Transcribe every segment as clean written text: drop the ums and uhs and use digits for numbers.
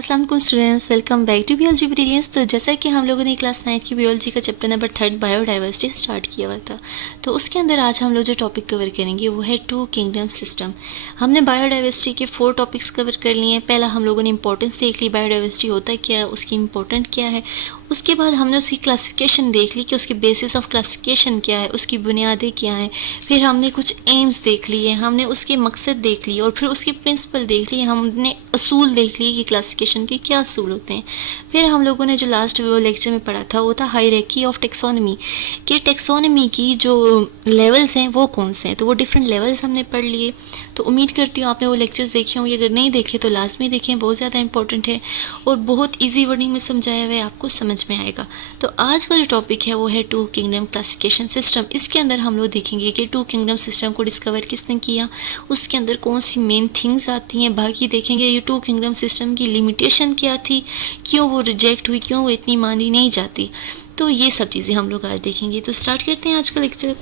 अस्सलाम वालेकुम students, welcome back to biology brilliance. तो जैसा कि हम लोगों ने क्लास 9 की बियोलॉजी का चैप्टर नंबर 3 बायोडाइवर्सिटी स्टार्ट किया हुआ था, तो उसके अंदर आज हम लोग जो टॉपिक कवर करेंगे वो है टू किंगडम सिस्टम। हमने बायोडाइवर्सिटी के 4 टॉपिक्स कवर कर लिए हैं। पहला हम लोगों ने इंपॉर्टेंस देख ली, बायोडाइवर्सिटी होता क्या है, उसकी इंपॉर्टेंट क्या है। उसके बाद हमने उसकी क्लासिफिकेशन देख ली कि उसकी बेसिस ऑफ क्लासिफिकेशन क्या है, उसकी बुनियादें क्या हैं। फिर हमने कुछ एम्स देख लिए, हमने उसके मकसद देख लिए और फिर उसके प्रिंसिपल देख लिए, हमने असूल देख लिए कि क्लासिफिकेशन के क्या असूल होते हैं। फिर हम लोगों ने जो लास्ट वो लेक्चर में पढ़ा था वो था हायरार्की ऑफ टेक्सोनमी, कि टेक्सोनमी की जो लेवल्स हैं वो कौन से हैं। तो वो डिफरेंट लेवल्स हमने पढ़ लिए। तो उम्मीद करती हूँ आपने वो लेक्चर्स देखे होंगे, अगर नहीं देखे तो लास्ट में देखें, बहुत ज़्यादा इंपॉर्टेंट है और बहुत ईजी वर्डिंग में समझाया हुआ है, आपको समझ में आएगा। तो आज का जो टॉपिक है वो है टू किंगडम क्लासिफिकेशन सिस्टम। इसके अंदर हम लोग देखेंगे कि टू किंगडम सिस्टम को डिस्कवर किसने किया, उसके अंदर कौन सी मेन थिंग्स आती हैं। बाकी देखेंगे ये टू किंगडम सिस्टम की लिमिटेशन क्या थी, क्यों वो रिजेक्ट हुई, क्यों वो इतनी मानी नहीं जाती। तो ये सब चीज़ें हम लोग आज देखेंगे। तो स्टार्ट करते हैं आज का लेक्चर।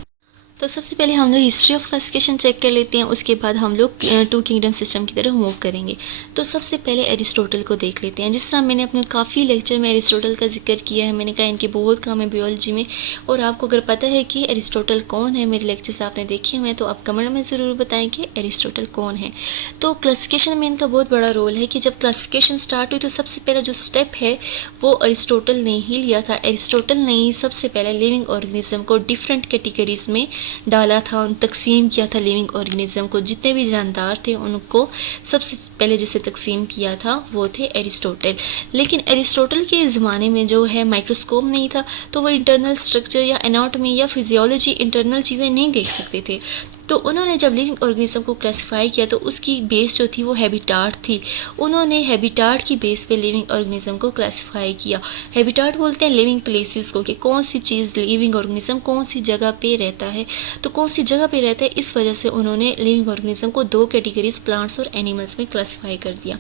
तो सबसे पहले हम लोग हिस्ट्री ऑफ क्लासिफिकेशन चेक कर लेते हैं, उसके बाद हम लोग टू किंगडम सिस्टम की तरफ मूव करेंगे। तो सबसे पहले एरिस्टोटल को देख लेते हैं। जिस तरह मैंने अपने काफ़ी लेक्चर में एरिस्टोटल का जिक्र किया है, मैंने कहा इनके बहुत काम है बियोलॉजी में, और आपको अगर पता है कि एरिस्टोटल कौन है, मेरे लेक्चर्स आपने देखे हुए हैं, तो आप कमेंट में ज़रूर बताएं कि एरिस्टोटल कौन है। तो क्लासिफिकेशन में इनका बहुत बड़ा रोल है कि जब क्लासिफिकेशन स्टार्ट हुई तो सबसे पहला जो स्टेप है वो एरिस्टोटल ने ही लिया था। एरिस्टोटल ने ही सबसे पहले लिविंग ऑर्गेनिज्म को डिफरेंट कैटेगरीज में डाला था, उन तकसीम किया था लिविंग ऑर्गेनिज्म को। जितने भी जानदार थे उनको सबसे पहले जिसे तकसीम किया था वो थे एरिस्टोटल। लेकिन एरिस्टोटल के ज़माने में जो है माइक्रोस्कोप नहीं था, तो वो इंटरनल स्ट्रक्चर या एनाटॉमी या फिजियोलॉजी इंटरनल चीज़ें नहीं देख सकते थे। तो उन्होंने जब लिविंग ऑर्गेनिज्म को क्लासिफाई किया तो उसकी बेस जो थी वो हैबिटाट थी। उन्होंने हैबिटाट की बेस पे लिविंग ऑर्गेनिज्म को क्लासिफाई किया। हैबिटाट बोलते हैं लिविंग प्लेसेस को, कि कौन सी चीज़ लिविंग ऑर्गेनिज्म कौन सी जगह पे रहता है। तो कौन सी जगह पे रहता है, इस वजह से उन्होंने लिविंग ऑर्गेनिज्म को 2 कैटेगरीज प्लांट्स और एनिमल्स में क्लासिफाई कर दिया।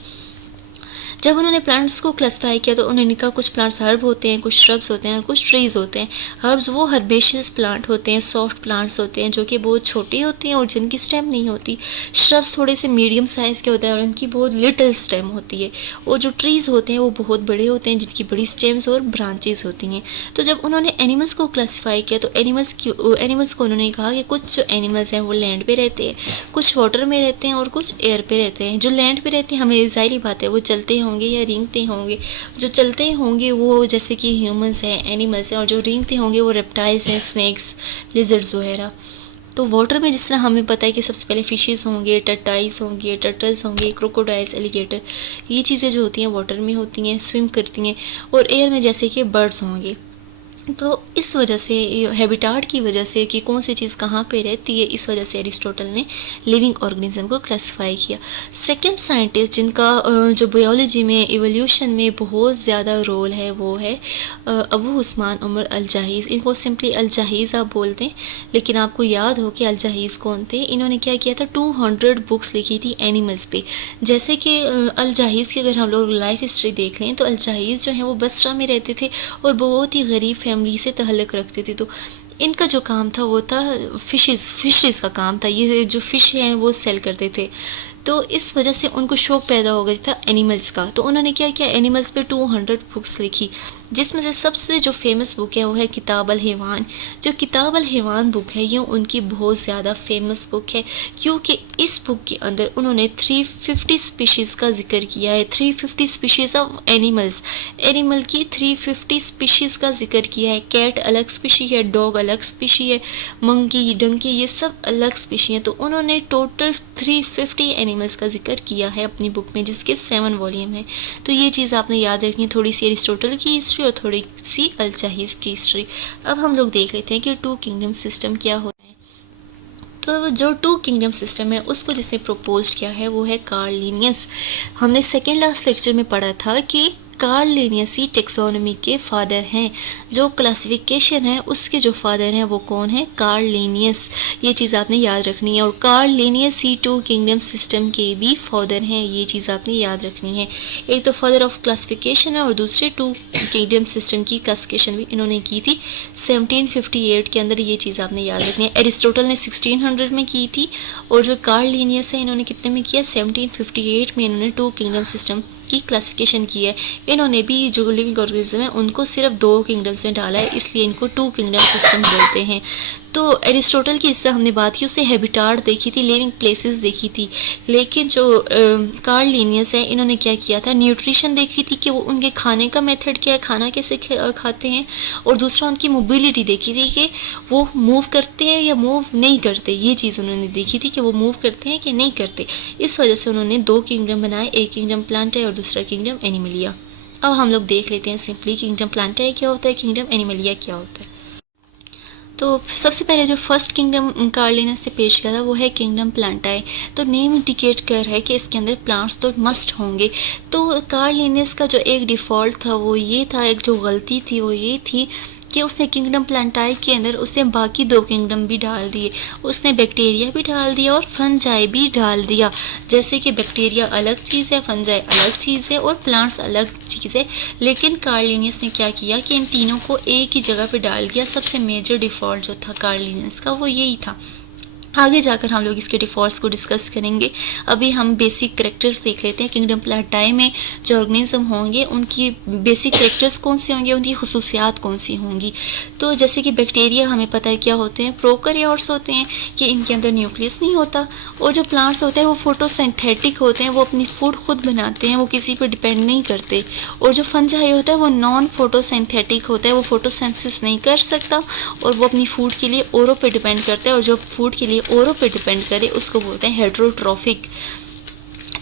जब उन्होंने प्लांट्स को क्लासिफाई किया तो उन्होंने कहा कुछ प्लांट्स हर्ब होते हैं, कुछ श्रब्स होते हैं, कुछ ट्रीज होते हैं। हर्ब्स वो हर्बेशियस प्लांट होते हैं, सॉफ्ट प्लांट्स होते हैं जो कि बहुत छोटे होते हैं और जिनकी स्टेम नहीं होती। श्रब्स थोड़े से मीडियम साइज़ के होते हैं और उनकी बहुत लिटिल स्टेम होती है। और जो ट्रीज़ होते हैं वो बहुत बड़े होते हैं जिनकी बड़ी स्टेम्स और ब्रांचेस होती हैं। तो जब उन्होंने एनिमल्स को क्लासीफाई किया तो एनिमल्स को उन्होंने कहा कि कुछ जो एनिमल्स हैं वो लैंड पे रहते हैं, कुछ वाटर में रहते हैं और कुछ एयर पे रहते हैं। जो लैंड पे रहते हैं हमें ज़ाहिर बात है वो चलते होंगे या रेंगते होंगे। जो चलते होंगे वो जैसे कि ह्यूमंस हैं, एनिमल्स हैं, और जो रेंगते होंगे वो रेप्टाइल्स हैं, स्नेक्स, लिजर्ड्स वगैरह। तो वाटर में जिस तरह हमें पता है कि सबसे पहले फिशेस होंगे, टर्टाइल्स होंगे, टर्टल्स होंगे, क्रोकोडाइल्स, एलिगेटर, ये चीज़ें जो होती हैं वाटर में होती हैं, स्विम करती हैं। और एयर में जैसे कि बर्ड्स होंगे। तो इस वजह से हैबिटाट की वजह से कि कौन सी चीज़ कहाँ पे रहती है, इस वजह से एरिस्टोटल ने लिविंग ऑर्गेनिज्म को क्लासिफाई किया। सेकंड साइंटिस्ट जिनका जो बायोलॉजी में इवोल्यूशन में बहुत ज़्यादा रोल है वो है अबू उस्मान उमर अल जाहिज़। इनको सिंपली अल जाहिज़ आप बोलते हैं, लेकिन आपको याद हो कि अल जाहिज़ कौन थे। इन्होंने क्या किया था, 200 बुक्स लिखी थी एनिमल्स पे। जैसे कि अल जाहिज़ की अगर हम लोग लाइफ हिस्ट्री देख लें तो अल जाहिज़ जो है वो बसरा में रहते थे और बहुत ही गरीब फैमिली से तहल्लुक़ रखते थे। तो इनका जो काम था वो था फिशेस का काम था। ये जो फ़िश हैं वो सेल करते थे। तो इस वजह से उनको शौक़ पैदा हो गया था एनिमल्स का। तो उन्होंने क्या किया, एनिमल्स पे 200 बुक्स लिखी, जिसमें से सबसे जो फेमस बुक है वो है किताब अल हैवान। जो किताब अल हैवान बुक है ये उनकी बहुत ज़्यादा फेमस बुक है, क्योंकि इस बुक के अंदर उन्होंने 350 स्पीशीज़ का जिक्र किया है। 350 स्पीशीज़ ऑफ एनिमल्स, एनिमल की 350 स्पीशीज़ का जिक्र किया है। कैट अलग स्पीशी है, डॉग अलग स्पीशी है, मंकी, डंकी, ये सब अलग स्पीशी हैं। तो उन्होंने टोटल 350 एनिमल्स का जिक्र किया है अपनी बुक में, जिसके 7 वॉल्यूम है। तो ये चीज़ आपने याद रखनी है, थोड़ी सी एरिस्टोटल की हिस्ट्री और थोड़ी सी अल जाहिज़ की हिस्ट्री। अब हम लोग देख लेते हैं कि टू किंगडम सिस्टम क्या होता है। तो जो टू किंगडम सिस्टम है उसको जिसने प्रपोज किया है वो है कार्ल लिनियस। हमने सेकेंड लास्ट लेक्चर में पढ़ा था कि कार्ल लिनियस ही टेक्सोनमी के फादर हैं। जो क्लासिफिकेशन है उसके जो फादर हैं वो कौन है, कार्ल लिनियस। ये चीज़ आपने याद रखनी है। और कार्ल लिनियस ही टू किंगडम सिस्टम के भी फादर हैं, ये चीज़ आपने याद रखनी है। एक तो फादर ऑफ क्लासिफिकेशन है और दूसरे टू किंगडम सिस्टम की क्लासिफिकेशन भी इन्होंने की थी 1758 के अंदर। ये चीज़ आपने याद रखनी है। एरिस्टोटल ने 1600 में की थी और जो कार्ल लिनियस है इन्होंने कितने में किया, 1758 में इन्होंने टू किंगडम सिस्टम की क्लासिफिकेशन की है। इन्होंने भी जो लिविंग ऑर्गेनिज्म है उनको सिर्फ 2 किंगडम्स में डाला है, इसलिए इनको 2 किंगडम सिस्टम बोलते हैं। तो एरिस्टोटल की इससे हमने बात की, उससे हैबिटाट देखी थी, लिविंग प्लेसेस देखी थी, लेकिन जो कार्ल लिनियस है इन्होंने क्या किया था, न्यूट्रिशन देखी थी कि वो उनके खाने का मेथड क्या है, खाना कैसे खाते हैं, और दूसरा उनकी मोबिलिटी देखी थी कि वो मूव करते हैं या मूव नहीं करते। ये चीज़ उन्होंने देखी थी कि वो मूव करते हैं कि नहीं करते। इस वजह से उन्होंने 2 किंगडम बनाए, एक किंगडम प्लांटाई और दूसरा किंगडम एनिमलिया। अब हम लोग देख लेते हैं सिंपली किंगडम प्लांटाई क्या होता है, किंगडम एनिमलिया क्या होता है। तो सबसे पहले जो फर्स्ट किंगडम कार्ल लिनियस से पेश किया था वो है किंगडम प्लांटाई। तो नेम इंडिकेट कर है कि इसके अंदर प्लांट्स तो मस्ट होंगे। तो कार्ल लिनियस का जो एक डिफ़ॉल्ट था वो ये था, एक जो गलती थी वो ये थी कि उसने किंगडम प्लांटाई के अंदर उसने बाकी 2 किंगडम भी डाल दिए। उसने बैक्टीरिया भी डाल दिया और फंजाई भी डाल दिया। जैसे कि बैक्टीरिया अलग चीज़ है, फंजाई अलग चीज़ है और प्लांट्स अलग चीज़ है। लेकिन कार्ल लिनियस ने क्या किया कि इन तीनों को एक ही जगह पे डाल दिया। सबसे मेजर डिफ़ॉल्ट जो था कार्ल लिनियस का वो यही था। आगे जाकर हम लोग इसके डिफ़ॉल्ट्स को डिस्कस करेंगे। अभी हम बेसिक करैक्टर्स देख लेते हैं। किंगडम प्लांटाई में जो ऑर्गेनिज्म होंगे उनकी बेसिक करैक्टर्स कौन से होंगे, उनकी खुसूसियात कौन सी होंगी। तो जैसे कि बैक्टीरिया हमें पता है क्या होते हैं, प्रोकैरियोट्स होते हैं कि इनके अंदर न्यूक्लियस नहीं होता। और जो प्लांट्स होते हैं वो फोटोसिंथेटिक होते हैं, वो अपनी फूड खुद बनाते हैं, वो किसी पर डिपेंड नहीं करते। और जो फंजाई होता है वो नॉन फोटोसिंथेटिक होता है, वो फोटोसिंथेसिस नहीं कर सकता और वो अपनी फूड के लिए औरों पे डिपेंड करता है, और जो फूड के लिए औरों पे डिपेंड करे उसको बोलते हैं हेटेरोट्रॉफिक।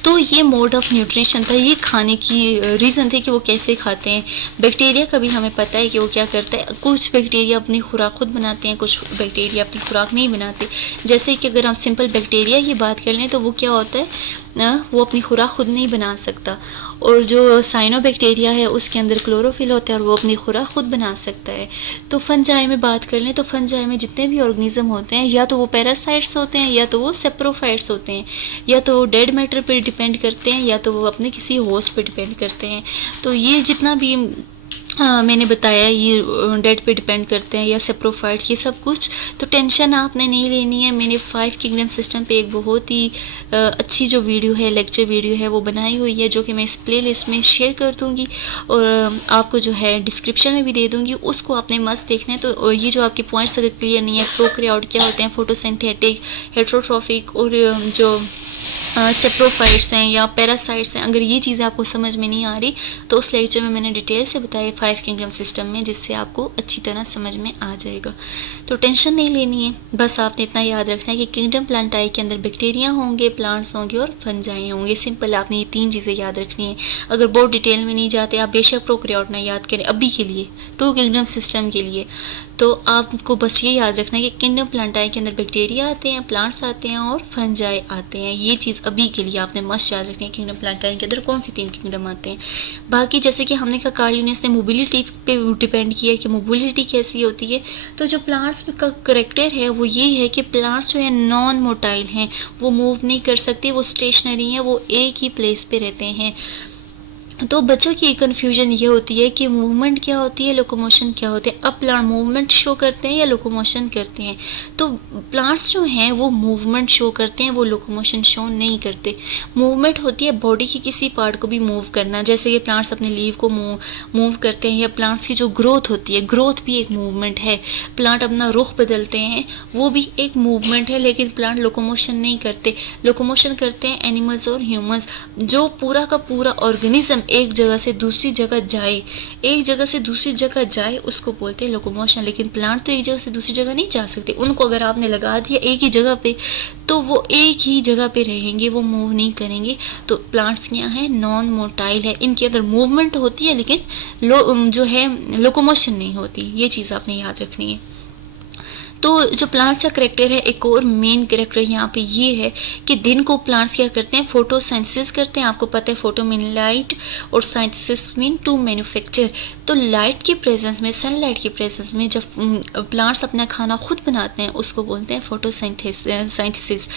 तो ये मोड ऑफ न्यूट्रिशन था, ये खाने की रीज़न थे कि वो कैसे खाते हैं। बैक्टीरिया का भी हमें पता है कि वो क्या करता है, कुछ बैक्टीरिया अपनी खुराक खुद बनाते हैं, कुछ बैक्टीरिया अपनी खुराक नहीं बनाते। जैसे कि अगर हम सिंपल बैक्टीरिया की बात कर लें तो वो क्या होता है ना, वो अपनी खुराक खुद नहीं बना सकता। और जो साइनोबैक्टीरिया है उसके अंदर क्लोरोफिल होता है और वो अपनी खुराक खुद बना सकता है। तो फंजाई में बात कर लें तो फंजाई में जितने भी ऑर्गेनिज्म होते हैं या तो वो पैरासाइट्स होते हैं या तो वो सेप्रोफाइट्स होते हैं, या तो वो डेड मैटर पर डिपेंड करते हैं या तो वो अपने किसी होस्ट पर डिपेंड करते हैं। तो ये जितना भी मैंने बताया ये डेट पे डिपेंड करते हैं या सेप्रोफाइट, ये सब कुछ तो टेंशन आपने नहीं लेनी है। मैंने 5 किंगडम सिस्टम पे एक बहुत ही अच्छी जो वीडियो है, लेक्चर वीडियो है वो बनाई हुई है, जो कि मैं इस प्ले लिस्ट में शेयर कर दूँगी और आपको जो है डिस्क्रिप्शन में भी दे दूँगी, उसको आपने मस्त देखना है। तो ये जो आपके पॉइंट्स अगर क्लियर नहीं है, प्रोकैरियोट क्या होते हैं, फोटोसिंथेटिक, हेटेरोट्रॉफिक और जो सेप्रोफाइट्स हैं या पैरासाइट्स हैं, अगर ये चीज़ें आपको समझ में नहीं आ रही तो उस लेक्चर में मैंने डिटेल से बताया 5 किंगडम सिस्टम में, जिससे आपको अच्छी तरह समझ में आ जाएगा। तो टेंशन नहीं लेनी है, बस आपने इतना याद रखना है कि किंगडम प्लांटाई के अंदर बैक्टीरिया होंगे, प्लांट्स होंगे और फंजाई होंगे। सिंपल आपने ये 3 चीज़ें याद रखनी है। अगर बहुत डिटेल में नहीं जाते, आप बेशक प्रोकैरियोट ना याद करें अभी के लिए, 2 किंगडम सिस्टम के लिए, तो आपको बस ये याद रखना है कि किंगडम प्लांटाई के अंदर बैक्टीरिया आते हैं, प्लांट्स आते हैं और फंजाई आते हैं। ये चीज़ अभी के लिए आपने मस्त याद रखनी है, किंगडम प्लांटाई के अंदर कौन सी 3 किंगडम आते हैं। बाकी जैसे कि हमने कहा कार्ल लिनियस ने मोबिलिटी पे डिपेंड किया कि मोबिलिटी कैसी होती है। तो जो प्लांट्स का करेक्टर है वो ये है कि प्लांट्स जो है नॉन मोटाइल हैं, वो मूव नहीं कर सकते, वो स्टेशनरी हैं, वो एक ही प्लेस पे रहते हैं। तो बच्चों की कन्फ्यूजन ये होती है कि मूवमेंट क्या होती है, लोकोमोशन क्या होते हैं। अब प्लांट मूवमेंट शो करते हैं या लोकोमोशन करते हैं, तो प्लांट्स जो हैं वो मूवमेंट शो करते हैं, वो लोकोमोशन शो नहीं करते। मूवमेंट होती है बॉडी की किसी पार्ट को भी मूव करना, जैसे कि प्लांट्स अपने लीव को मूव करते हैं, या प्लांट्स की जो ग्रोथ होती है, ग्रोथ भी एक मूवमेंट है। प्लांट अपना रुख बदलते हैं, वो भी एक मूवमेंट है, लेकिन प्लांट लोकोमोशन नहीं करते। लोकोमोशन करते हैं एनिमल्स और ह्यूमंस। जो पूरा का पूरा ऑर्गेनिज्म एक जगह से दूसरी जगह जाए, एक जगह से दूसरी जगह जाए, उसको बोलते हैं लोकोमोशन। लेकिन प्लांट तो एक जगह से दूसरी जगह नहीं जा सकते, उनको अगर आपने लगा दिया एक ही जगह पे तो वो एक ही जगह पे रहेंगे, वो मूव नहीं करेंगे। तो प्लांट्स क्या है, नॉन मोटाइल है, इनके अंदर मूवमेंट होती है लेकिन जो है लोकोमोशन नहीं होती। ये चीज़ आपने याद रखनी है। तो जो प्लांट्स का करेक्टर है, एक और मेन करेक्टर यहाँ पे ये है कि दिन को प्लांट्स क्या करते हैं, फोटोसिंथेसिस करते हैं। आपको पता है फोटो मीन लाइट और सिंथेसिस मीन टू मैन्युफैक्चर। तो लाइट की प्रेजेंस में, सनलाइट की प्रेजेंस में जब प्लांट्स अपना खाना खुद बनाते हैं उसको बोलते हैं फोटोसिंथेसिस।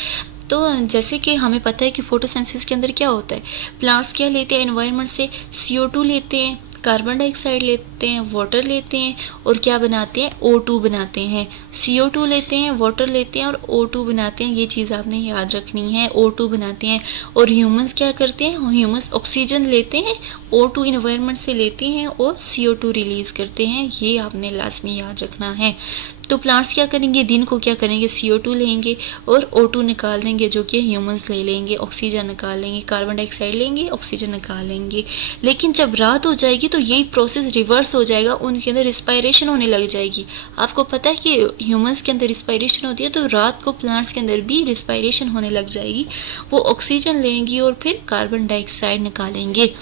तो जैसे कि हमें पता है कि फोटोसिंथेसिस के अंदर क्या होता है, प्लांट्स क्या लेते हैं एनवायरनमेंट से, CO2 लेते हैं, कार्बन डाइऑक्साइड लेते हैं, वाटर लेते हैं और क्या बनाते हैं, O2 बनाते हैं। CO2 लेते हैं, वाटर लेते हैं और O2 बनाते हैं। ये चीज़ आपने याद रखनी है, O2 बनाते हैं। और ह्यूमंस क्या करते हैं, ह्यूमंस ऑक्सीजन लेते हैं, O2 इन्वायरमेंट से लेते हैं और CO2 रिलीज़ करते हैं। ये आपने लाजमी याद रखना है। तो प्लांट्स क्या करेंगे, दिन को क्या करेंगे, CO2 लेंगे और O2 निकाल देंगे, जो कि ह्यूमंस ले लेंगे, ऑक्सीजन निकाल लेंगे, कार्बन डाइऑक्साइड लेंगे, ऑक्सीजन निकाल लेंगे। लेकिन जब रात हो जाएगी तो यही प्रोसेस रिवर्स हो जाएगा, उनके अंदर रिस्पायरेशन होने लग जाएगी। आपको पता है कि ह्यूमंस के अंदर रिस्पायरेशन होती है, तो रात को प्लांट्स के अंदर भी रिस्पायरेशन होने लग जाएगी। वो ऑक्सीजन लेंगी और फिर कार्बन डाइऑक्साइड निकालेंगे।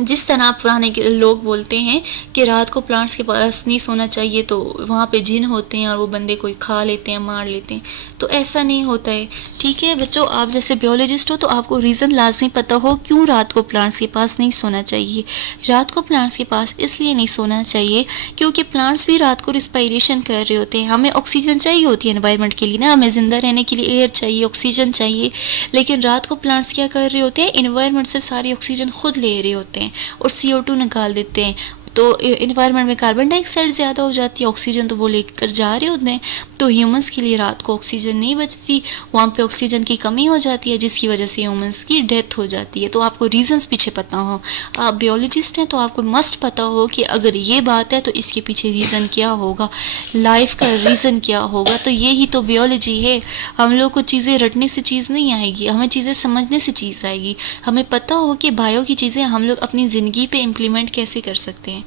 जिस तरह पुराने लोग बोलते हैं कि रात को प्लांट्स के पास नहीं सोना चाहिए, तो वहाँ पे जिन होते हैं और वो बंदे को खा लेते हैं, मार लेते हैं, तो ऐसा नहीं होता है। ठीक है बच्चों, आप जैसे बियोलॉजिस्ट हो तो आपको रीज़न लाजमी पता हो क्यों रात को प्लांट्स के पास नहीं सोना चाहिए। रात को प्लांट्स के पास इसलिए नहीं सोना चाहिए क्योंकि प्लांट्स भी रात को रिस्पायरेशन कर रहे होते हैं। हमें ऑक्सीजन चाहिए होती है एनवायरनमेंट के लिए ना, हमें ज़िंदा रहने के लिए एयर चाहिए, ऑक्सीजन चाहिए। लेकिन रात को प्लांट्स क्या कर रहे होते हैं, इन्वायरमेंट से सारी ऑक्सीजन खुद ले रहे होते हैं और CO2 निकाल देते हैं। तो इन्वायरमेंट में कार्बन डाइऑक्साइड ज़्यादा हो जाती है, ऑक्सीजन तो वो लेकर जा रहे होते हैं। तो ह्यूमंस के लिए रात को ऑक्सीजन नहीं बचती, वहाँ पे ऑक्सीजन की कमी हो जाती है, जिसकी वजह से ह्यूमंस की डेथ हो जाती है। तो आपको रीजंस पीछे पता हो, आप बियोलॉजिस्ट हैं तो आपको मस्ट पता हो कि अगर ये बात है तो इसके पीछे रीज़न क्या होगा, लाइफ का रीज़न क्या होगा। तो यही तो बियोलॉजी है। हम लोग को चीज़ें रटने से चीज़ नहीं आएगी, हमें चीज़ें समझने से चीज़ आएगी। हमें पता हो कि बायो की चीज़ें हम लोग अपनी ज़िंदगी पे इम्प्लीमेंट कैसे कर सकते हैं।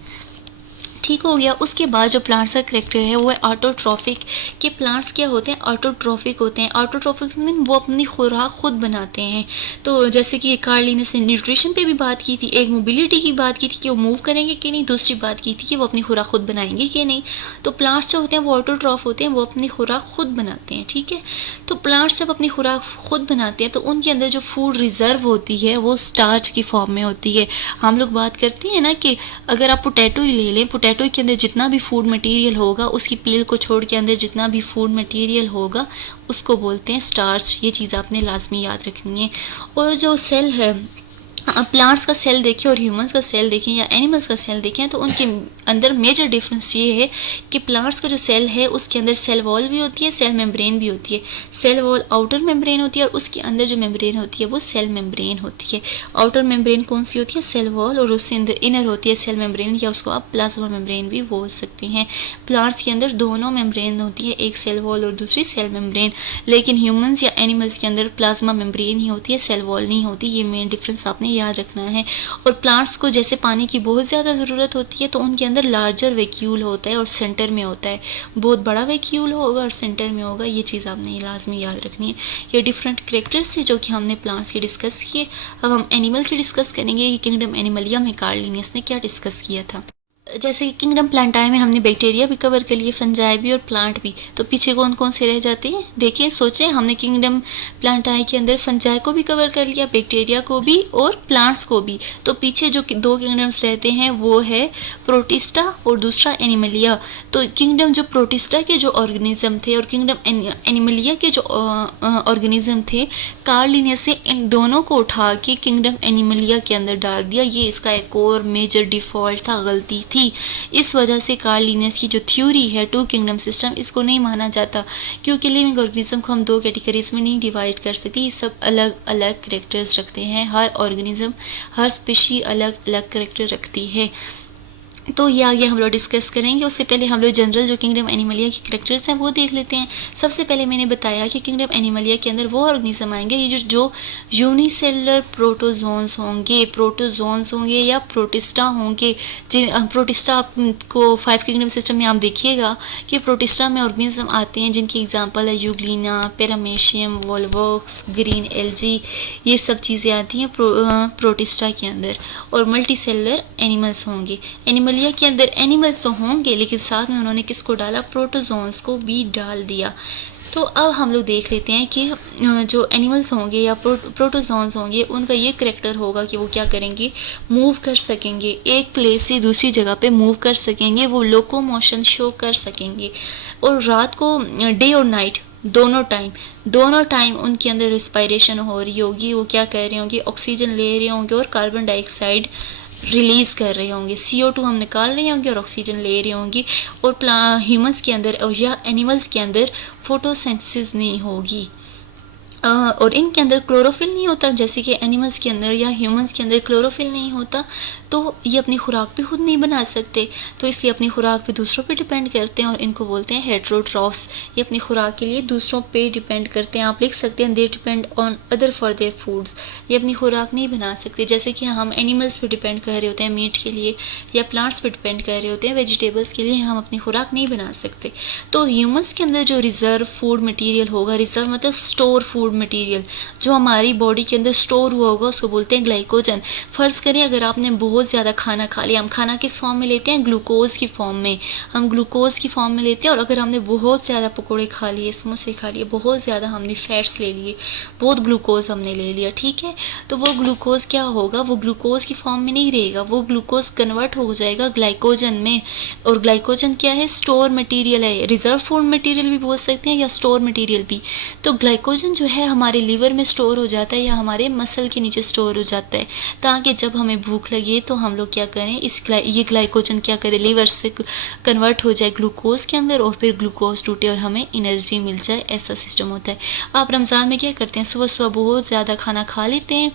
ठीक हो गया। उसके बाद जो प्लांट्स का करेक्टर है वो है ऑटोट्रॉफिक। कि प्लांट्स क्या होते हैं, ऑटोट्रॉफिक होते हैं। ऑटोट्रॉफिक मीन वो अपनी खुराक खुद बनाते हैं। तो जैसे कि कार्ल लिनस ने न्यूट्रिशन पे भी बात की थी, एक मोबिलिटी की बात की थी कि वो मूव करेंगे कि नहीं, दूसरी बात की थी कि वो अपनी खुराक खुद बनाएंगे कि नहीं। तो प्लांट्स जो होते हैं वो ऑटोट्रॉफ होते हैं, वो अपनी खुराक खुद बनाते हैं। ठीक है, तो प्लांट्स जब अपनी खुराक खुद बनाते हैं तो उनके अंदर जो फूड रिजर्व होती है वो स्टार्च की फॉर्म में होती है। हम लोग बात करते हैं ना कि अगर आप पोटैटो ही ले लें, पोटैटो के अंदर जितना भी फूड मटेरियल होगा, उसकी पील को छोड़ के अंदर जितना भी फूड मटेरियल होगा उसको बोलते हैं स्टार्च। ये चीज़ आपने लाजमी याद रखनी है। और जो सेल है, प्लांट्स का सेल देखें और ह्यूमंस का सेल देखें या एनिमल्स का सेल देखें तो उनके अंदर मेजर डिफरेंस ये है कि प्लांट्स का जो सेल है उसके अंदर सेल वॉल भी होती है, सेल मेम्ब्रेन भी होती है। सेल वॉल आउटर मेम्ब्रेन होती है और उसके अंदर जो मेम्ब्रेन होती है वो सेल मेम्ब्रेन होती है। आउटर मेम्ब्रेन कौन सी होती है, सेल वॉल, और उससे अंदर इनर होती है सेल मेम्ब्रेन, या उसको आप प्लाज्मा मेम्ब्रेन भी बोल सकते हैं। प्लांट्स के अंदर दोनों मेम्ब्रेन होती है, एक सेल वॉल और दूसरी सेल मेम्ब्रेन। लेकिन ह्यूमंस या एनिमल्स के अंदर प्लाज्मा मेम्ब्रेन ही होती है, सेल वॉल नहीं होती। ये मेन डिफरेंस आपने याद रखना है। और प्लांट्स को जैसे पानी की बहुत ज़्यादा ज़रूरत होती है तो उनके अंदर लार्जर वैक्यूल होता है और सेंटर में होता है, बहुत बड़ा वैक्यूल होगा और सेंटर में होगा। ये चीज़ आपने लाजमी याद रखनी है। ये डिफरेंट करेक्टर्स थे जो कि हमने प्लांट्स के डिस्कस किए। अब हम एनिमल के डिस्कस करेंगे कि किंगडम एनिमलिया में कार्ल लिनियस ने क्या डिस्कस किया था। जैसे कि किंगडम प्लांटाई में हमने बैक्टीरिया भी कवर कर लिए, फंजाई भी और प्लांट भी। तो पीछे कौन कौन से रह जाते हैं, देखिए सोचें। हमने किंगडम प्लांटाई के अंदर फंजाई को भी कवर कर लिया, बैक्टीरिया को भी और प्लांट्स को भी। तो पीछे जो दो किंगडम्स रहते हैं वो है प्रोटिस्टा और दूसरा एनिमलिया। तो किंगडम जो प्रोटिस्टा के जो ऑर्गेनिज्म थे और किंगडम एनिमलिया के जो ऑर्गेनिज्म थे, कार्ल लिनियस ने इन दोनों को उठा के किंगडम एनिमलिया के अंदर डाल दिया। ये इसका एक और मेजर डिफॉल्ट था, गलती थी। इस वजह से कार्ल लिनियस की जो थ्योरी है टू किंगडम सिस्टम, इसको नहीं माना जाता क्योंकि लिविंग ऑर्गेनिज्म को हम दो कैटेगरीज में नहीं डिवाइड कर सकते। ये सब अलग अलग करेक्टर्स रखते हैं, हर ऑर्गेनिज्म, हर स्पीशी अलग अलग करेक्टर रखती है। तो ये आगे हम लोग डिस्कस करेंगे। उससे पहले हम लोग जनरल जो किंगडम एनिमलिया के करेक्टर्स हैं वो देख लेते हैं। सबसे पहले मैंने बताया कि किंगडम एनिमलिया के अंदर वो ऑर्गेनिज्म आएंगे ये जो यूनिसेलुलर प्रोटोजोन्स होंगे या प्रोटिस्टा होंगे। प्रोटिस्टा आपको 5 किंगडम सिस्टम में आप देखिएगा कि प्रोटिस्टा में ऑर्गेनिज्म आते हैं जिनकी एग्जाम्पल है यूग्लिना, पैरामेशियम, वोल्वॉक्स, ग्रीन एल्जी, ये सब चीज़ें आती हैं प्रोटिस्टा के अंदर। और मल्टी सेलुलर एनिमल्स होंगे। एनिमलिया के अंदर एनिमल्स तो होंगे लेकिन साथ में उन्होंने किसको डाला, प्रोटोजोन्स को भी डाल दिया। तो अब हम लोग देख लेते हैं कि जो एनिमल्स होंगे या प्रोटोजोन्स होंगे उनका ये करेक्टर होगा कि वो क्या करेंगे, मूव कर सकेंगे, एक प्लेस से दूसरी जगह पे मूव कर सकेंगे, वो लोकोमोशन शो कर सकेंगे। और रात को, डे और नाइट दोनों टाइम उनके अंदर रिस्पायरेशन हो रही होगी। वो क्या कर रहे होंगे, ऑक्सीजन ले रहे होंगे और कार्बन डाइऑक्साइड रिलीज़ कर रहे होंगे, CO2 हम निकाल रहे होंगे और ऑक्सीजन ले रहे होंगे, और ह्यूमंस के अंदर या एनिमल्स के अंदर फोटोसिंथेसिस नहीं होगी। और इनके अंदर क्लोरोफिल नहीं होता, जैसे कि एनिमल्स के अंदर या ह्यूमंस के अंदर क्लोरोफिल नहीं होता, तो ये अपनी खुराक भी खुद नहीं बना सकते, तो इसलिए अपनी खुराक पे दूसरों पे डिपेंड करते हैं, और इनको बोलते हैं हेटेरोट्रॉफ्स। ये अपनी खुराक के लिए दूसरों पे डिपेंड करते हैं। आप लिख सकते हैं they depend on other for their foods. ये अपनी खुराक नहीं बना सकते, जैसे कि हम एनिमल्स पे डिपेंड कर रहे होते हैं मीट के लिए, या प्लांट्स पे डिपेंड कर रहे होते हैं वेजिटेबल्स के लिए, हम अपनी खुराक नहीं बना सकते। तो ह्यूमंस के अंदर जो रिजर्व फूड मटीरियल होगा, रिजर्व मतलब स्टोर फूड मटेरियल, जो हमारी बॉडी के अंदर स्टोर हुआ होगा, उसको बोलते हैं ग्लाइकोजन। फ़र्ज़ करें अगर आपने बहुत ज़्यादा खाना खा लिया, हम खाना किस फॉर्म में लेते हैं, ग्लूकोज की फॉर्म में, हम ग्लूकोज की फॉर्म में लेते हैं। और अगर हमने बहुत ज़्यादा पकौड़े खा लिए, समोसे खा लिए, बहुत ज़्यादा हमने फैट्स ले लिए, बहुत ग्लूकोज हमने ले लिया, ठीक है, तो वो ग्लूकोज क्या होगा, वो ग्लूकोज की फॉर्म में नहीं रहेगा, वो ग्लूकोज कन्वर्ट हो जाएगा ग्लाइकोजन में। और ग्लाइकोजन क्या है, स्टोर मटेरियल है, रिजर्व फूड मटेरियल भी बोल सकते हैं या स्टोर मटेरियल भी। तो ग्लाइकोजन जो है हमारे लीवर में स्टोर हो जाता है या हमारे मसल के नीचे स्टोर हो जाता है, ताकि जब हमें भूख लगे तो हम लोग क्या करें, ये ग्लाइकोजन क्या करें, लीवर से कन्वर्ट हो जाए ग्लूकोज के अंदर, और फिर ग्लूकोज टूटे और हमें एनर्जी मिल जाए, ऐसा सिस्टम होता है। आप रमज़ान में क्या करते हैं, सुबह सुबह बहुत ज़्यादा खाना खा लेते हैं,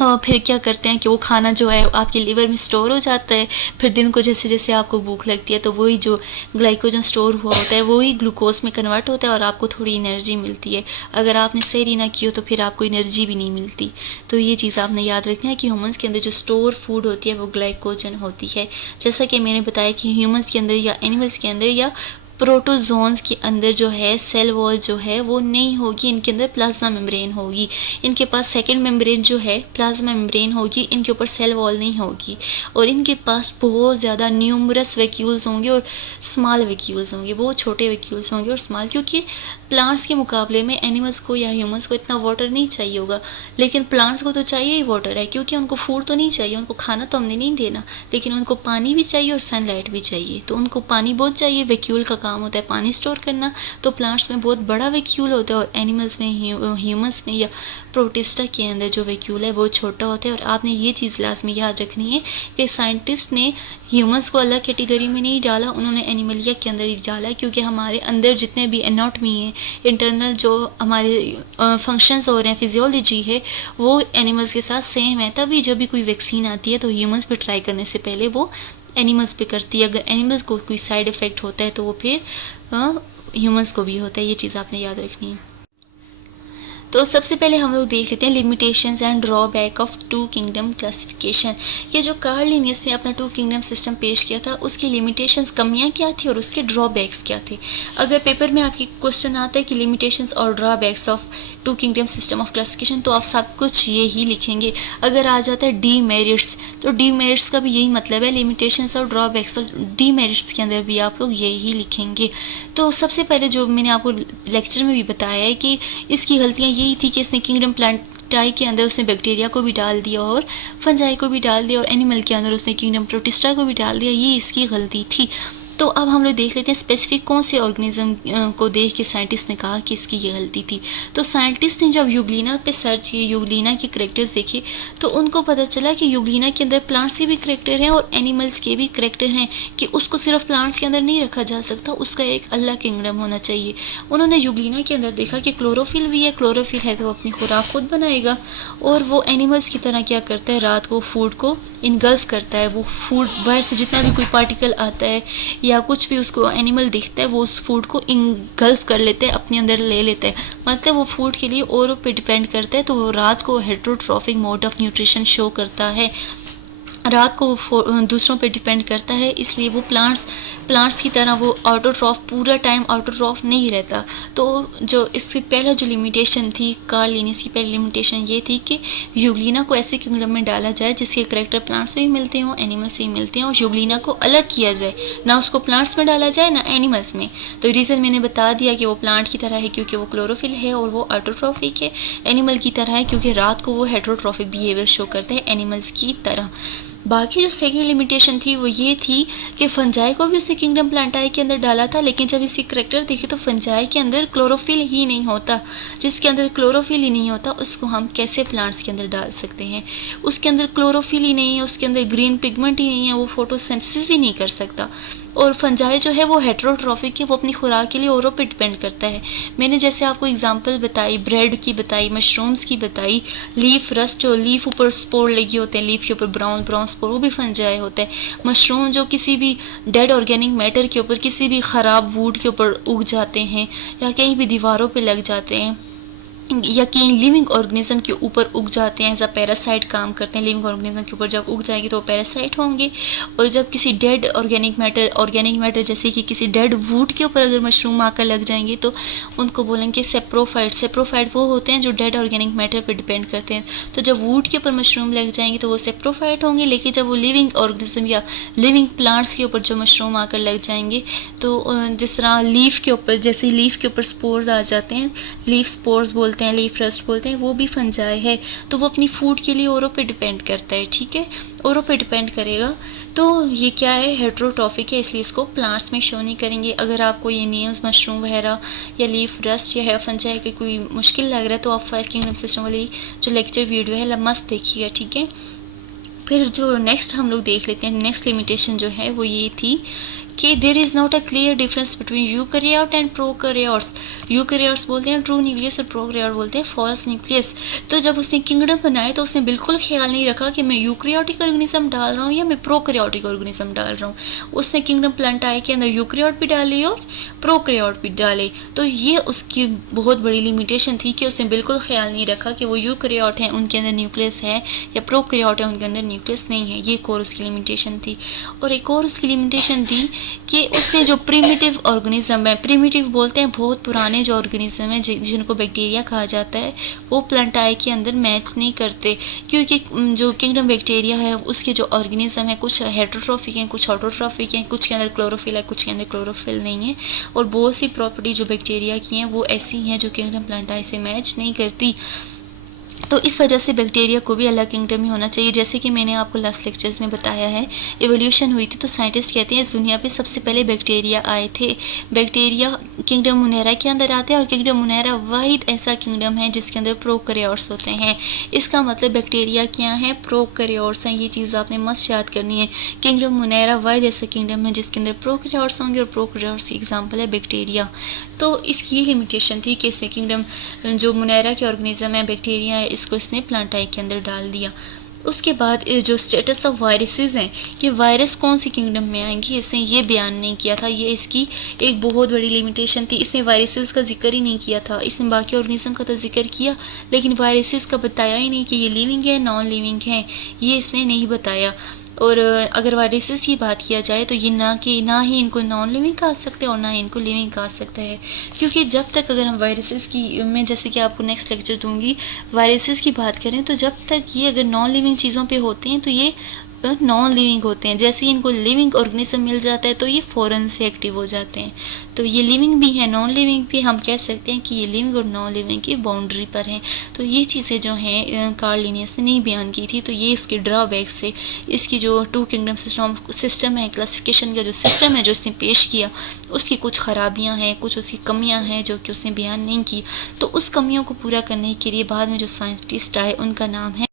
और फिर क्या करते हैं कि वो खाना जो है आपके लीवर में स्टोर हो जाता है, फिर दिन को जैसे जैसे आपको भूख लगती है तो वही जो ग्लाइकोजन स्टोर हुआ होता है वही ग्लूकोज में कन्वर्ट होता है और आपको थोड़ी एनर्जी मिलती है। अगर आपने सहरी ना की हो तो फिर आपको एनर्जी भी नहीं मिलती। तो ये चीज़ आपने याद रखनी है कि ह्यूमंस के अंदर जो स्टोर फूड होती है वो ग्लाइकोजन होती है। जैसा कि मैंने बताया कि ह्यूमंस के अंदर या एनिमल्स के अंदर या प्रोटोजोन्स के अंदर जो है सेल वॉल जो है वो नहीं होगी, इनके अंदर प्लाज्मा मेम्ब्रेन होगी। इनके पास सेकंड मेम्ब्रेन जो है प्लाज्मा मेम्ब्रेन होगी, इनके ऊपर सेल वॉल नहीं होगी। और इनके पास बहुत ज़्यादा न्यूमरस वैक्यूल्स होंगे और स्मॉल वैक्यूल्स होंगे, बहुत छोटे वैक्यूल्स होंगे और स्मॉल, क्योंकि प्लांट्स के मुकाबले में एनिमल्स को या ह्यूमंस को इतना वाटर नहीं चाहिए होगा, लेकिन प्लांट्स को तो चाहिए ही वाटर है, क्योंकि उनको फूड तो नहीं चाहिए, उनको खाना तो हमने नहीं देना, लेकिन उनको पानी भी चाहिए और सनलाइट भी चाहिए। तो उनको पानी बहुत चाहिए, वैक्यूल का काम होता है पानी स्टोर करना। तो प्लांट्स में बहुत बड़ा वैक्यूल होता है और एनिमल्स में ह्यूमंस में या प्रोटिस्टा के अंदर जो वैक्यूल है वो छोटा होता है। और आपने ये चीज़ लाजमी याद रखनी है कि साइंटिस्ट ने ह्यूमंस को अलग कैटेगरी में नहीं डाला, उन्होंने एनिमलिया के अंदर ही डाला, क्योंकि हमारे अंदर जितने भी एनाटॉमी है, इंटरनल जो हमारे फंक्शंस हो रहे हैं, फिजियोलॉजी है, वो एनिमल्स के साथ सेम है। तभी जब भी कोई वैक्सीन आती है तो ह्यूमंस पे ट्राई करने से पहले वो एनिमल्स पे करती है। अगर एनिमल्स को कोई साइड इफ़ेक्ट होता है तो वो फिर ह्यूमंस को भी होता है। ये चीज़ आपने याद रखनी है। तो सबसे पहले हम लोग देख लेते हैं limitations and drawback of two kingdom classification. ये जो कार्ल लिनियस ने अपना टू किंगडम सिस्टम पेश किया था, उसकी लिमिटेशंस कमियां क्या थी और उसके ड्रॉबैक्स क्या थे। अगर पेपर में आपकी क्वेश्चन आता है कि लिमिटेशंस और drawbacks of two kingdom system of classification, तो आप सब कुछ ये ही लिखेंगे। अगर आ जाता है डीमेरिट्स, तो डीमेरिट्स का भी यही मतलब है, लिमिटेशंस और ड्रॉबैक्स, तो डीमेरिट्स के अंदर भी आप लोग यही लिखेंगे। तो सबसे पहले जो मैंने आपको लेक्चर में भी बताया है कि इसकी गलतियाँ यही थी कि इसने किंगडम प्लांटाई के अंदर उसने बैक्टीरिया को भी डाल दिया और फंजाई को भी डाल दिया, और एनिमल के अंदर उसने किंगडम प्रोटिस्टा को भी डाल दिया, ये इसकी गलती थी। तो अब हम लोग देख लेते हैं स्पेसिफिक कौन से ऑर्गेनिज्म को देख के साइंटिस्ट ने कहा कि इसकी ये गलती थी। तो साइंटिस्ट ने जब यूग्लिना पे सर्च किए, यूग्लिना के करैक्टर्स देखे, तो उनको पता चला कि यूग्लिना के अंदर प्लांट्स के भी करैक्टर हैं और एनिमल्स के भी करैक्टर हैं, कि उसको सिर्फ प्लांट्स के अंदर नहीं रखा जा सकता, उसका एक अलग किंगडम होना चाहिए। उन्होंने यूग्लिना के अंदर देखा कि क्लोरोफिल भी है, क्लोरोफिल है तो वो अपनी खुराक खुद बनाएगा, और वो एनिमल्स की तरह क्या करता है, रात को फूड को इनगल्फ करता है। वो फूड बाहर से जितना भी कोई पार्टिकल आता है या कुछ भी उसको एनिमल दिखता है, वो उस फूड को इनगल्फ कर लेते हैं, अपने अंदर ले लेते हैं, मतलब वो फूड के लिए औरों पे डिपेंड करता है। तो वो रात को heterotrophic mode of nutrition show करता है, रात को दूसरों पे डिपेंड करता है, इसलिए वो प्लांट्स की तरह वो ऑटोट्रॉफ पूरा टाइम ऑटोट्रॉफ नहीं रहता। तो जो इससे पहला जो लिमिटेशन थी, कार्ल लिनियस की पहली लिमिटेशन ये थी कि यूग्लिना को ऐसे किंगडम में डाला जाए जिसके करैक्टर प्लांट्स से भी मिलते हों, एनिमल्स से भी मिलते हों, और यूग्लिना को अलग किया जाए, ना उसको प्लांट्स में डाला जाए ना एनिमल्स में। तो रीज़न मैंने बता दिया कि वो प्लांट की तरह है क्योंकि वो क्लोरोफिल है और वो ऑटोट्रॉफिक है, एनिमल की तरह है क्योंकि रात को वो हेटेरोट्रॉफिक बिहेवियर शो करते हैं एनिमल्स की तरह। बाकी जो सेकंड लिमिटेशन थी वो ये थी कि फंजाई को भी उसने किंगडम प्लांटाई के अंदर डाला था, लेकिन जब इसकी करैक्टर देखी तो फंजाई के अंदर क्लोरोफिल ही नहीं होता। जिसके अंदर क्लोरोफिल ही नहीं होता उसको हम कैसे प्लांट्स के अंदर डाल सकते हैं? उसके अंदर क्लोरोफिल ही नहीं है, उसके अंदर ग्रीन पिगमेंट ही नहीं है, वो फोटोसिंथेसिस ही नहीं कर सकता। और फंजाई जो है वो हेटेरोट्रॉफिक है, वो अपनी खुराक के लिए औरों पे डिपेंड करता है। मैंने जैसे आपको एग्जांपल बताई, ब्रेड की बताई, मशरूम्स की बताई, लीफ रस्ट, जो लीफ ऊपर स्पोर लगे होते हैं, लीफ के ऊपर ब्राउन ब्राउन स्पोर, वो भी फंजाई होते हैं। मशरूम जो किसी भी डेड ऑर्गेनिक मैटर के ऊपर, किसी भी ख़राब वुड के ऊपर उग जाते हैं या कहीं भी दीवारों पे लग जाते हैं या कि लिविंग ऑर्गेनिज्म के ऊपर उग जाते हैं, एज अ पैरासाइट काम करते हैं। लिविंग ऑर्गेनिज्म के ऊपर जब उग जाएंगे तो वो पैरासाइट होंगे। और जब किसी डेड ऑर्गेनिक मैटर जैसे कि किसी डेड वुड के ऊपर अगर मशरूम आकर लग जाएंगे तो उनको बोलेंगे सेप्रोफाइट। सेप्रोफाइट वो होते हैं जो डेड ऑर्गेनिक मैटर पर डिपेंड करते हैं। तो जब वुड के ऊपर मशरूम लग जाएंगे तो वो सेप्रोफाइट होंगे, लेकिन जब वो लिविंग ऑर्गेनिज्म या लिविंग प्लांट्स के ऊपर जो मशरूम आकर लग जाएंगे तो जिस तरह लीफ के ऊपर, जैसे लीफ के ऊपर स्पोर्स आ जाते हैं, लीफ स्पोर्स बोलते हैं, लीफ रस्ट बोलते हैं, वो भी फंजाई है। तो वो अपनी फूड के लिए औरों पे डिपेंड करता है, ठीक है, औरों पे डिपेंड करेगा। तो ये क्या है, हेटेरोट्रॉफिक है, इसलिए इसको प्लांट्स में शो नहीं करेंगे। अगर आपको ये नेम्स मशरूम वगैरह या लीफ रस्ट या है फंजाई की कोई मुश्किल लग रहा है तो आप 5 किंगडम सिस्टम वाली जो लेक्चर वीडियो है मस्त देखिएगा, ठीक है। फिर जो नेक्स्ट हम लोग देख लेते हैं, नेक्स्ट लिमिटेशन जो है वो ये थी कि there is not a clear difference between eukaryote and prokaryotes. Eukaryotes बोलते हैं ट्रू न्यूक्लियस और प्रोकैरियोट बोलते हैं फॉल्स न्यूक्लियस। तो जब उसने किंगडम बनाए तो उसने बिल्कुल ख्याल नहीं रखा कि मैं यूकैरियोटिक ऑर्गेनिज्म डाल रहा हूँ या मैं प्रोकैरियोटिक ऑर्गेनिज्म डाल रहा हूँ। उसने किंगडम प्लांटाई के अंदर यूकैरियोट भी डाले और प्रोकैरियोट भी डाले। तो ये उसकी बहुत बड़ी लिमिटेशन थी कि उसने बिल्कुल ख्याल नहीं रखा कि वो यूकैरियोट हैं उनके अंदर न्यूक्लियस है या प्रोकैरियोट है उनके अंदर न्यूक्लियस नहीं है। ये एक और उसकी लिमिटेशन थी। और एक और उसकी लिमिटेशन थी कि उससे जो प्रिमिटिव ऑर्गेनिज्म है, प्रिमिटिव बोलते हैं बहुत पुराने जो ऑर्गेनिज्म हैं जिनको बैक्टीरिया कहा जाता है, वो प्लांटाई के अंदर मैच नहीं करते, क्योंकि जो किंगडम बैक्टीरिया है उसके जो ऑर्गेनिज्म है कुछ हेटेरोट्रॉफिक हैं, कुछ ऑटोट्रॉफिक हैं, कुछ के अंदर क्लोरोफिल है, कुछ के अंदर क्लोरोफिल नहीं है। और बहुत सी प्रॉपर्टी जो बैक्टीरिया की हैं वो ऐसी हैं जो किंगडम प्लांटाई से मैच नहीं करती। तो इस वजह से बैक्टीरिया को भी अलग किंगडम ही होना चाहिए। जैसे कि मैंने आपको लास्ट लेक्चर्स में बताया है, एवोल्यूशन हुई थी तो साइंटिस्ट कहते हैं इस दुनिया पे सबसे पहले बैक्टीरिया आए थे। बैक्टीरिया किंगडम मुनेरा के अंदर आते हैं और किंगडम मुनेरा वाहिद ऐसा किंगडम है जिसके अंदर प्रोकैरियोट्स होते हैं। इसका मतलब बैक्टीरिया क्या है, प्रोकैरियोट्स हैं। ये चीज़ आपने मस्त याद करनी है। किंगडम मुनेरा वाहिद ऐसा किंगडम है जिसके अंदर प्रोकैरियोट्स होंगे और प्रोकैरियोट्स की एग्जाम्पल है बैक्टीरिया। तो इसकी ये लिमिटेशन थी कि इसने किंगडम जो मुनेरा के ऑर्गेनिज्म है, बैक्टीरिया है, इसको इसने प्लांटाई के अंदर डाल दिया। उसके बाद जो स्टेटस ऑफ वायरसेस हैं कि वायरस कौन सी किंगडम में आएंगी, इसने ये बयान नहीं किया था। ये इसकी एक बहुत बड़ी लिमिटेशन थी। इसने वायरसेस का जिक्र ही नहीं किया था। इसने बाकी ऑर्गेनिज्म का तो जिक्र किया लेकिन वायरसेस का बताया ही नहीं कि ये लिविंग है नॉन लिविंग है, ये इसने नहीं बताया। और अगर वायरसेस की बात किया जाए तो ये ना ही इनको नॉन लिविंग कहा सकते हैं और ना ही इनको लिविंग कहा सकते हैं, क्योंकि जब तक अगर हम वायरसेस की, मैं जैसे कि आपको नेक्स्ट लेक्चर दूंगी, वायरसेस की बात करें तो जब तक ये अगर नॉन लिविंग चीज़ों पे होते हैं तो ये नॉन लिविंग होते हैं। जैसे ही इनको लिविंग ऑर्गेनिज्म मिल जाता है तो ये फ़ौरन से एक्टिव हो जाते हैं। तो ये लिविंग भी है, नॉन लिविंग भी, हम कह सकते हैं कि ये लिविंग और नॉन लिविंग की बाउंड्री पर हैं। तो ये चीज़ें जो हैं कार्ल लिनियस ने नहीं बयान की थी। तो ये इसके ड्रॉबैक से इसकी जो 2 किंगडम सिस्टम है, क्लासिफिकेशन का जो सिस्टम है जो उसने पेश किया, उसकी कुछ ख़राबियाँ हैं, कुछ उसकी कमियाँ हैं जो कि उसने बयान नहीं की। तो उस कमियों को पूरा करने के लिए बाद में जो साइंटिस्ट आए उनका नाम है।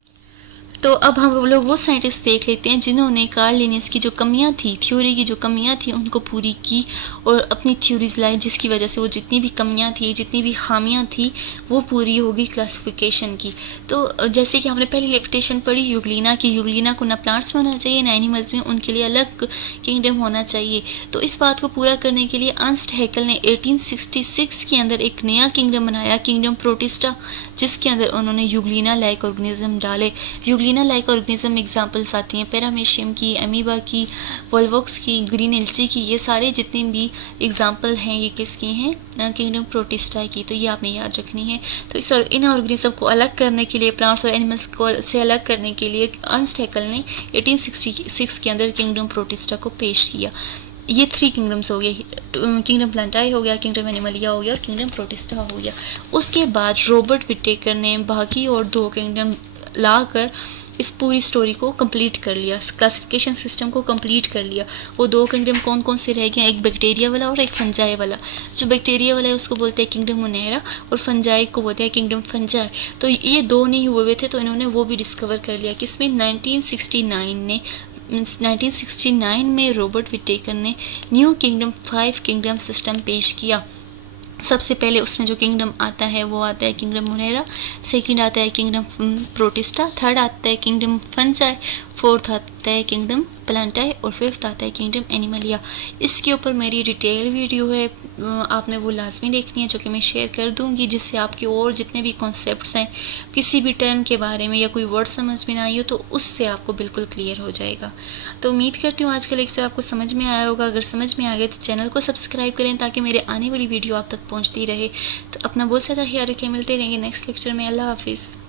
तो अब हम लोग वो साइंटिस्ट देख लेते हैं जिन्होंने कार्ल लिनियस की जो कमियां थी, थ्योरी की जो कमियां थी, उनको पूरी की और अपनी थ्योरीज लाई, जिसकी वजह से वो जितनी भी कमियां थी, जितनी भी खामियां थी, वो पूरी होगी क्लासिफिकेशन की। तो जैसे कि हमने पहली लिमिटेशन पढ़ी यूग्लिना की, यूग्लिना को ना प्लांट्स में होना चाहिए ना एनिमल्स में, उनके लिए अलग किंगडम होना चाहिए। तो इस बात को पूरा करने के लिए अर्नस्ट हैकेल ने 1866 के अंदर एक नया किंगडम बनाया, किंगडम प्रोटिस्टा, जिसके अंदर उन्होंने यूग्लिना लाइक ऑर्गेनिज्म डाले। यूग्लिना लाइक ऑर्गेनिज्म एग्जांपल्स आती हैं पैरामेशियम की, अमीबा की, वोल्वॉक्स की, ग्रीन एल्ची की, ये सारे जितने भी एग्जांपल हैं ये किसकी हैं, किंगडम प्रोटिस्टा की। तो ये आपने याद रखनी है। तो इन ऑर्गेनिज्म को अलग करने के लिए, प्लांट्स और एनिमल्स को से अलग करने के लिए अर्नस्ट हैकेल ने 1866 के अंदर किंगडम प्रोटिस्टा को पेश किया। ये 3 किंगडम्स हो गए, किंगडम प्लांटाई हो गया, किंगडम एनिमलिया हो गया और किंगडम प्रोटिस्टा हो गया। उसके बाद रॉबर्ट विटेकर ने बाकी और 2 किंगडम लाकर इस पूरी स्टोरी को कंप्लीट कर लिया, क्लासिफिकेशन सिस्टम को कंप्लीट कर लिया। वो 2 किंगडम कौन कौन से रह गए, एक बैक्टीरिया वाला और एक फंजाई वाला। जो बैक्टीरिया वाला है उसको बोलते हैं किंगडम मुनेरा और फंजाई को बोलते हैं किंगडम फंजाई। तो ये 2 नहीं हुए थे, तो इन्होंने वो भी डिस्कवर कर लिया। किसमें, 1969 में रॉबर्ट विटेकर ने न्यू किंगडम 5 किंगडम सिस्टम पेश किया। सबसे पहले उसमें जो किंगडम आता है वो आता है किंगडम मुनेरा, सेकंड आता है किंगडम प्रोटिस्टा, थर्ड आता है किंगडम फंजाई, फोर्थ आता है किंगडम प्लांटाई और फिफ्थ आता है किंगडम एनिमलिया। इसके ऊपर मेरी डिटेल वीडियो है, आपने वो लाजमी देखनी है, जो कि मैं शेयर कर दूंगी, जिससे आपके और जितने भी कॉन्सेप्ट्स हैं, किसी भी टर्म के बारे में या कोई वर्ड समझ में ना आई हो तो उससे आपको बिल्कुल क्लियर हो जाएगा। तो उम्मीद करती हूँ आज का लेक्चर आपको समझ में आया होगा। अगर समझ में आ गया तो चैनल को सब्सक्राइब करें ताकि मेरे आने वाली वीडियो आप तक पहुँचती रहे। तो अपना बहुत ज़्यादा ख्याल रखें, मिलते रहेंगे नेक्स्ट लेक्चर में। अल्लाह हाफिज़।